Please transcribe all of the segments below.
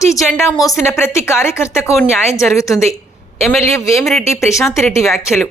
Party జెండా మోసిన ప్రతి కార్యకర్తకు న్యాయం జరుగుతుంది. ఎమ్మెల్యే వేమిరెడ్డి ప్రశాంతిరెడ్డి వ్యాఖ్యలు.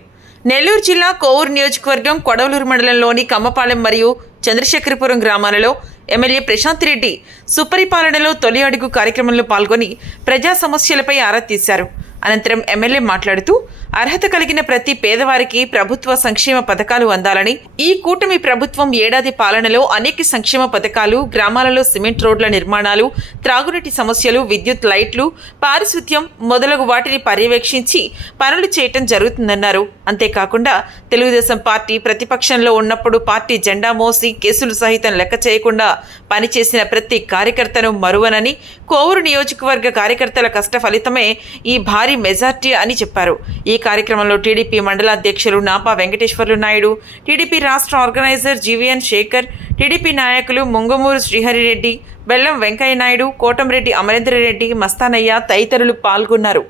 నెల్లూరు జిల్లా కోవూరు నియోజకవర్గం కొడవలూరు మండలంలోని కమ్మపాలెం మరియు చంద్రశేఖరపురం గ్రామాలలో ఎమ్మెల్యే ప్రశాంతిరెడ్డి సుపరిపాలనలో తొలి అడుగు కార్యక్రమంలో పాల్గొని ప్రజా సమస్యలపై ఆరా తీశారు. అనంతరం ఎమ్మెల్యే మాట్లాడుతూ అర్హత కలిగిన ప్రతి పేదవారికి ప్రభుత్వ సంక్షేమ పథకాలు అందాలని, ఈ కూటమి ప్రభుత్వం ఏడాది పాలనలో అనేక సంక్షేమ పథకాలు, గ్రామాలలో సిమెంట్ రోడ్ల నిర్మాణాలు, త్రాగునీటి సమస్యలు, విద్యుత్ లైట్లు, పారిశుద్ధ్యం మొదలగు వాటిని పర్యవేక్షించి పనులు చేయటం జరుగుతుందన్నారు. అంతేకాకుండా తెలుగుదేశం పార్టీ ప్రతిపక్షంలో ఉన్నప్పుడు పార్టీ జెండా మోసి కేసులు సహితం లెక్క చేయకుండా పనిచేసిన ప్రతి కార్యకర్తను మరువనని, కోవూరు నియోజకవర్గ కార్యకర్తల కష్ట ఫలితమే ఈ భారీ మెజార్టీ అని చెప్పారు. ఈ కార్యక్రమంలో టీడీపీ మండల అధ్యక్షులు నాపా వెంకటేశ్వర్లు నాయుడు, టీడీపీ రాష్ట్ర ఆర్గనైజర్ జీవీఎన్ శేఖర్, టీడీపీ నాయకులు ముంగమూరు శ్రీహరిరెడ్డి, బెల్లం వెంకయ్య నాయుడు, కోటంరెడ్డి అమరేంద్రరెడ్డి, మస్తానయ్య తదితరులు పాల్గొన్నారు.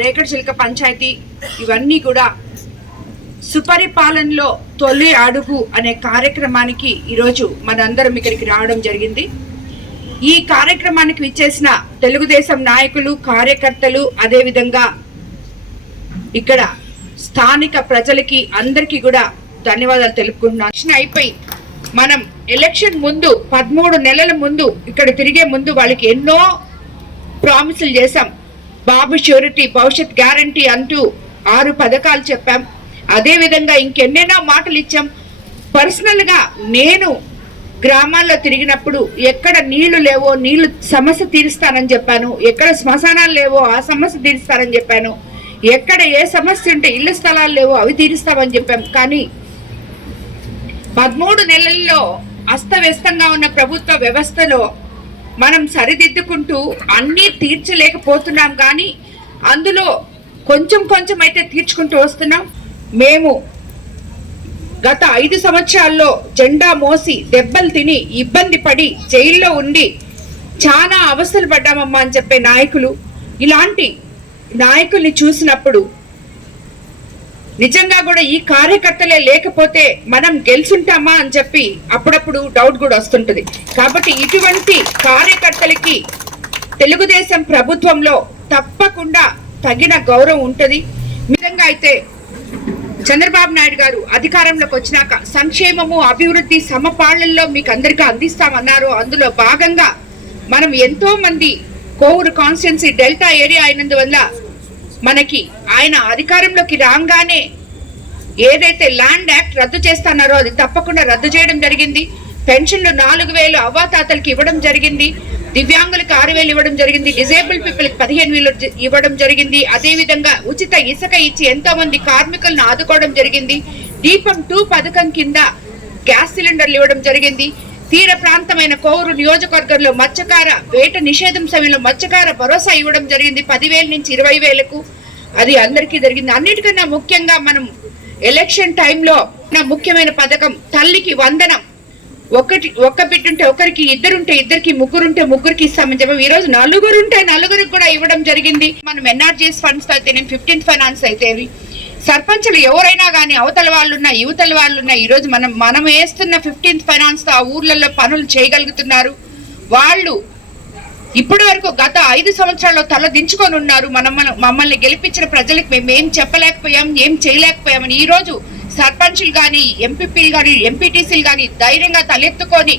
రేగడి చిలక పంచాయతీ ఇవన్నీ కూడా సుపరిపాలనలో తొలి అడుగు అనే కార్యక్రమానికి ఈరోజు మనందరం ఇక్కడికి రావడం జరిగింది. ఈ కార్యక్రమానికి విచ్చేసిన తెలుగుదేశం నాయకులు, కార్యకర్తలు, అదేవిధంగా ఇక్కడ స్థానిక ప్రజలకి అందరికీ కూడా ధన్యవాదాలు తెలుపుకుంటున్నాను. అయిపోయి మనం ఎలక్షన్ ముందు 13 నెలల ముందు ఇక్కడ తిరిగే ముందు వాళ్ళకి ఎన్నో ప్రామిసులు చేశాం. బాబు ష్యూరిటీ, భవిష్యత్ గ్యారంటీ అంటూ 6 పథకాలు చెప్పాం. అదేవిధంగా ఇంకెన్నెన్నో మాటలు ఇచ్చాం. పర్సనల్గా నేను గ్రామాల్లో తిరిగినప్పుడు ఎక్కడ నీళ్లు లేవో నీళ్లు సమస్య తీరుస్తానని చెప్పాను, ఎక్కడ శ్మశానాలు లేవో ఆ సమస్య తీరుస్తానని చెప్పాను, ఎక్కడ ఏ సమస్య ఉంటే ఇళ్ల స్థలాలు లేవో అవి తీరుస్తామని చెప్పాం. కానీ 13 నెలల్లో అస్తవ్యస్తంగా ఉన్న ప్రభుత్వ వ్యవస్థలో మనం సరిదిద్దుకుంటూ అన్నీ తీర్చలేకపోతున్నాం. కానీ అందులో కొంచెం కొంచెం అయితే తీర్చుకుంటూ వస్తున్నాం. మేము గత 5 సంవత్సరాల్లో జెండా మోసి దెబ్బలు తిని ఇబ్బంది పడి జైల్లో ఉండి చాలా అవస్థలు పడ్డామమ్మా అని చెప్పే నాయకులు, ఇలాంటి నాయకుల్ని చూసినప్పుడు నిజంగా కూడా ఈ కార్యకర్తలే లేకపోతే మనం గెలుచుంటామా అని చెప్పి అప్పుడప్పుడు డౌట్ కూడా వస్తుంటుంది. కాబట్టి ఇటువంటి కార్యకర్తలకి తెలుగుదేశం ప్రభుత్వంలో తప్పకుండా తగిన గౌరవం ఉంటుంది. విధంగా అయితే చంద్రబాబు నాయుడు గారు అధికారంలోకి వచ్చినాక సంక్షేమము, అభివృద్ధి సమపాళ్లలో మీకు అందరికీ అందిస్తామన్నారు. అందులో భాగంగా మనం ఎంతో మంది కోవూరు కాన్స్టిట్యున్సీ డెల్టా ఏరియా అయినందువల్ల మనకి ఆయన అధికారంలోకి రాగానే ఏదైతే ల్యాండ్ యాక్ట్ రద్దు చేస్తున్నారో అది తప్పకుండా రద్దు చేయడం జరిగింది. పెన్షన్లు 4,000 అవ్వాతాతలకి ఇవ్వడం జరిగింది. దివ్యాంగులకు 6,000 ఇవ్వడం జరిగింది. డిజేబుల్ పీపుల్కి 15,000 ఇవ్వడం జరిగింది. అదేవిధంగా ఉచిత ఇసుక ఇచ్చి ఎంతో మంది కార్మికులను ఆదుకోవడం జరిగింది. దీపం 2 పథకం కింద గ్యాస్ సిలిండర్లు ఇవ్వడం జరిగింది. తీర ప్రాంతమైన కోవూరు నియోజకవర్గంలో మత్స్యకార వేట నిషేధం సమయంలో మత్స్యకార భరోసా ఇవ్వడం జరిగింది 10,000 నుంచి 20,000కు. అది అందరికీ జరిగింది. అన్నిటికన్నా ముఖ్యంగా మనం ఎలక్షన్ టైంలో ముఖ్యమైన పథకం తల్లికి వందనం. ఒక్క బిడ్డ ఉంటే ఒకరికి, ఇద్దరుంటే ఇద్దరికి, ముగ్గురుంటే ముగ్గురికి ఇస్తామని చెప్పి ఈరోజు 4 ఉంటే 4కి కూడా ఇవ్వడం జరిగింది. మనం ఎన్ఆర్జీఎస్ ఫండ్స్ అయితేనే, 15th ఫైనాన్స్ అయితే సర్పంచులు ఎవరైనా కానీ అవతల వాళ్ళున్నా యువతల వాళ్ళున్నా ఈరోజు మనం వేస్తున్న 15th ఫైనాన్స్ తో ఆ ఊర్లలో పనులు చేయగలుగుతున్నారు. వాళ్ళు ఇప్పటి వరకు గత 5 సంవత్సరాల్లో తల దించుకొని ఉన్నారు. మమ్మల్ని గెలిపించిన ప్రజలకు మేము ఏం చెప్పలేకపోయాం, ఏం చేయలేకపోయామని ఈరోజు సర్పంచులు కానీ, ఎంపీపీలు కానీ, ఎంపీటీసీలు కానీ ధైర్యంగా తలెత్తుకొని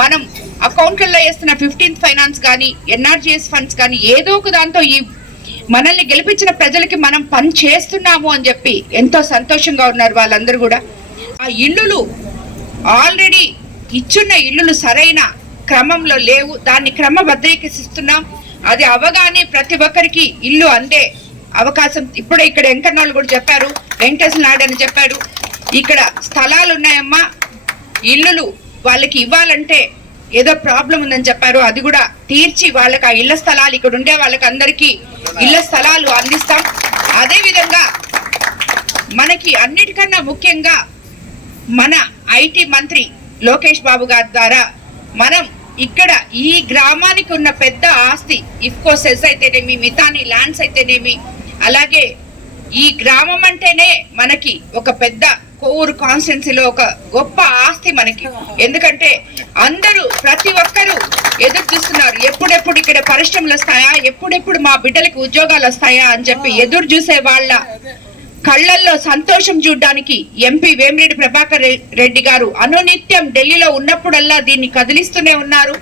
మనం అకౌంట్లలో వేస్తున్న 15th ఫైనాన్స్ కానీ, ఎన్ఆర్జీఎస్ ఫండ్స్ కానీ ఏదో ఒక దాంతో ఈ మనల్ని గెలిపించిన ప్రజలకి మనం పని చేస్తున్నాము అని చెప్పి ఎంతో సంతోషంగా ఉన్నారు వాళ్ళందరూ కూడా. ఆ ఇల్లులు ఆల్రెడీ ఇచ్చున్న ఇల్లులు సరైన క్రమంలో లేవు, దాన్ని క్రమబద్ధీకరిస్తున్నాం. అది అవగానే ప్రతి ఒక్కరికి ఇల్లు అందే అవకాశం. ఇప్పుడే ఇక్కడ వెంకన్నాళ్ళు కూడా చెప్పారు, వెంకటేశ్వర నాయుడు అని చెప్పాడు, ఇక్కడ స్థలాలు ఉన్నాయమ్మా, ఇల్లులు వాళ్ళకి ఇవ్వాలంటే ఏదో ప్రాబ్లం ఉందని చెప్పారు. అది కూడా తీర్చి వాళ్ళకి ఆ ఇళ్ల స్థలాలు ఇక్కడ ఉండే వాళ్ళకి అందరికీ ఇళ్ల స్థలాలు అందిస్తాం. అదేవిధంగా మనకి అన్నిటికన్నా ముఖ్యంగా మన ఐటీ మంత్రి లోకేష్ బాబు గారి ద్వారా మనం ఇక్కడ ఈ గ్రామానికి ఉన్న పెద్ద ఆస్తి ఇఫ్కో సెస్ అయితేనేమి, మితాని ల్యాండ్స్ అయితేనేమి, అలాగే ఈ గ్రామం అంటేనే మనకి ఒక పెద్ద కోవూరు కాన్స్టిట్యున్సీలో ఒక గొప్ప ఆస్తి మనకి. ఎందుకంటే అందరూ ప్రతి ఒక్కరూ ఎదురు చూస్తున్నారు ఎప్పుడెప్పుడు ఇక్కడ ఇక్కడ పరిశ్రమలు వస్తాయా, ఎప్పుడెప్పుడు మా బిడ్డలకు ఉద్యోగాలు వస్తాయా అని చెప్పి ఎదురు చూసే వాళ్ళ కళ్ళల్లో సంతోషం చూడడానికి ఎంపీ వేమిరెడ్డి ప్రభాకర్ రెడ్డి గారు అనునిత్యం ఢిల్లీలో ఉన్నప్పుడల్లా దీన్ని కదిలిస్తూనే ఉన్నారు.